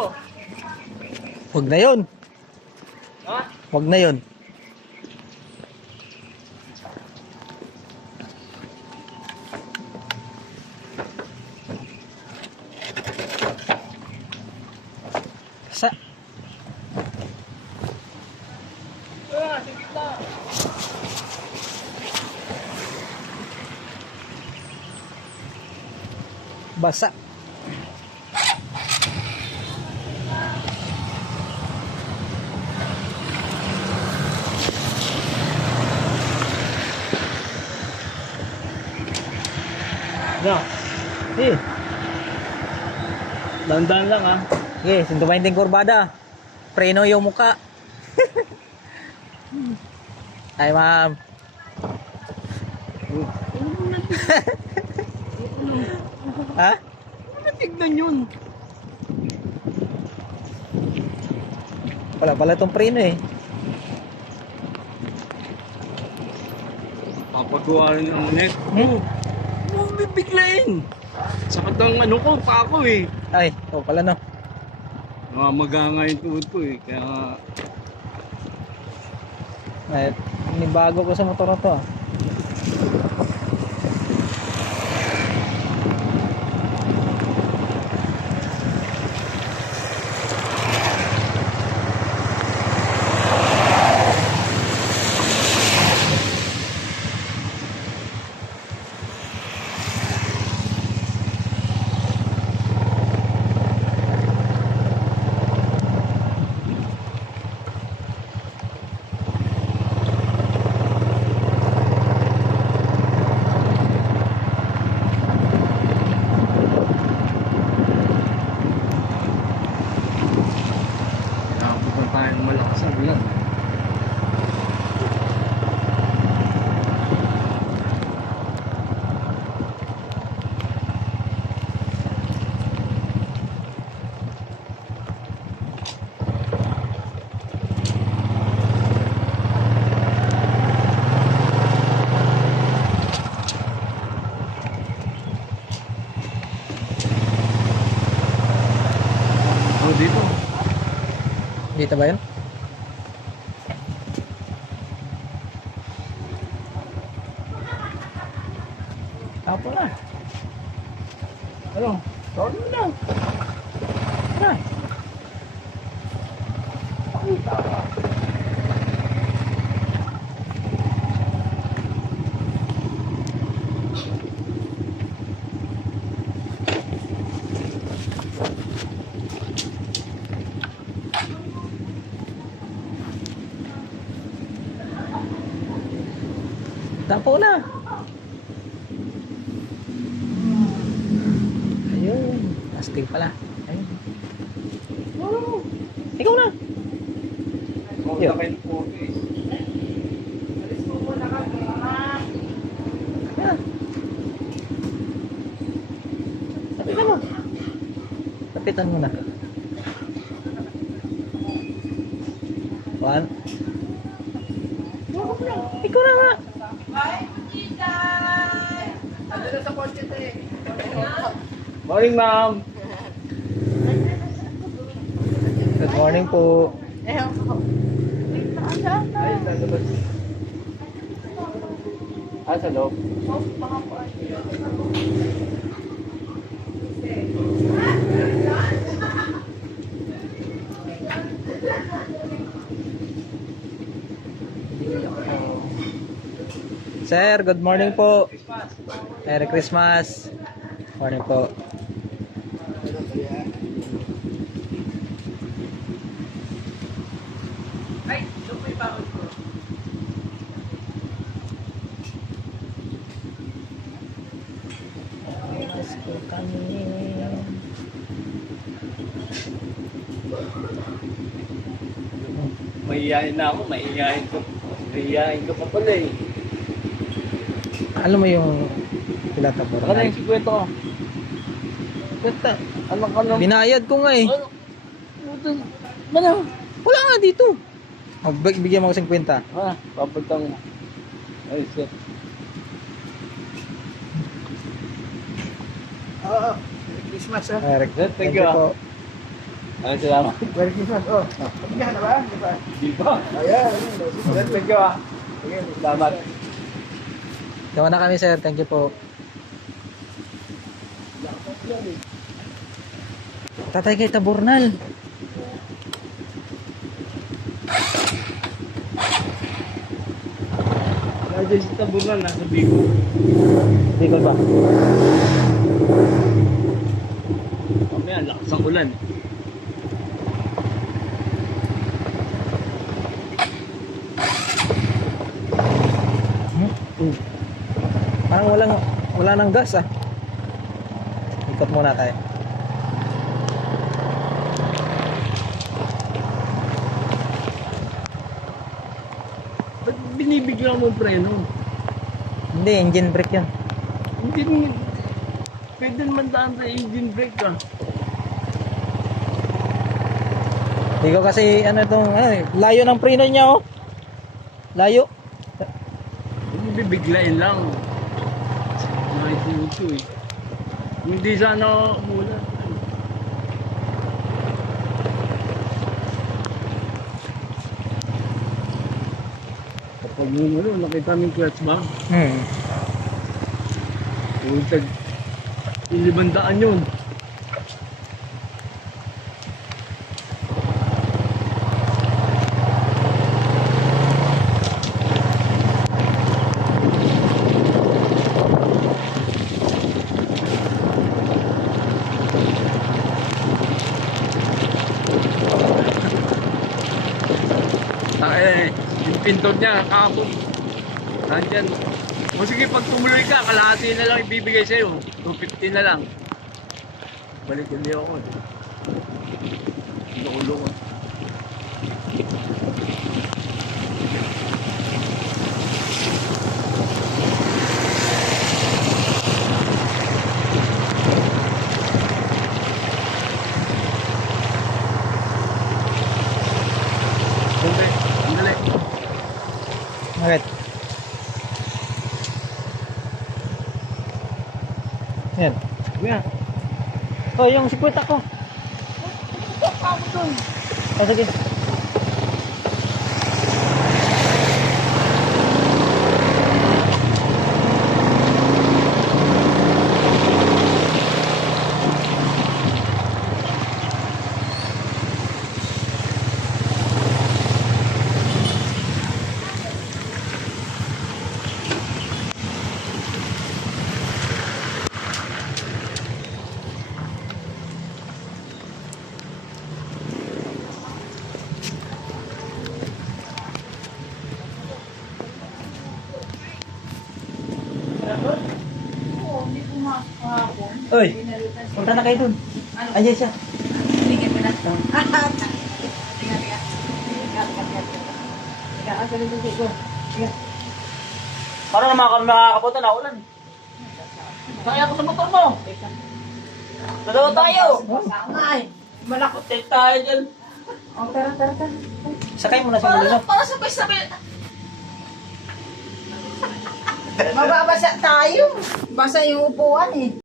ko. Huwag na yun. Ha? Huwag na yun. Sa Sige na. basa. No. Eh, Dandan lang ha. sige, 120 kurbada. Preno yung muka. Ay, ma'am. Ha? Tignan yun. Wala pala itong preno eh. Papagawa rin ang net. Hmm? Huwag bibiglayin. Sakit ng ano ko, pa ako eh. Ay, ito pala no. Namamaga yung tuhod ko eh. Kaya Ay, bago ko sa motor na to. nakapunta tayo ng malakas ang ulan. Oh, dito. Dito ba yun? Tapo na. Ano? Sorry mo na. Ha? Pakita ka. Tapo na. Ayun. Astig pala. Ayun. Oh, Ikaw na. wala kayo ng photo eh. Yan. Lapitan mo. Lapitan mo na. One. Ikaw na nga. Morning, ma'am. Good morning po. Ay, sa labas. Ah, sa loob. Sir, good morning po. Merry Christmas. Morning po. Ay, doon may bakit ko. Pasko kami. Mahihayin na ako, mahihayin ko. Mahihayin ko pa pala eh. Alam mo yung tinatabor Ano na? yung sikwento ko? Kwenta. Ano ka naman? Binayad ko nga eh. Ano? Ano? Wala nga dito. Oh, bigyan mo ko 50. Ah, papagtang. Ay, shit. Oo. Christmas ah. Merry Thank Thank you, you ah. po. Ay, salamat. Merry Christmas. Oh, hindi ka na ba? Di ba? Di ba? Ayan. Thank you ah. Salamat. Gawa na kami sir, thank you po. Tatay kay Taburnal. Nandiyan si Tabunan, nasa Bigo. Bicol ba? Mamaya, lakas ang ulan. Parang wala nang gas ah. Ikot muna tayo. Ba't binibigla mo preno? Hindi, engine brake yun. Hindi pwede naman daan sa engine brake ah. Hindi ko kasi layo ng preno niya oh. Layo. Hindi bibiglain lang. Nakikita eh. Hindi sana umulan. Kapag yung nakita mo yung clutch ba? Ultag. 500 yun. Yung pintor niya, kahapon. Nandyan. O sige, pag tumuloy ka, kalahati na lang ibibigay sa'yo. 250 na lang. Balik hindi ako. Loko ko. Sandali. Bakit? Yan. Yeah. Oh, yung 50 ko. Oh, sige. Oy, punta na kayo dun. Andiyan siya. Tingin mo na. Tingnan. Asa rin yung ko. Para na makakapunta na ulan. Kaya ako sa motor mo. Dalawa tayo. Sangay. Malakot tayo dyan. Oh, tara. Sakay mo na sa mulino. Para sabay-sabay. Mababasa tayo. Basa yung upuan eh.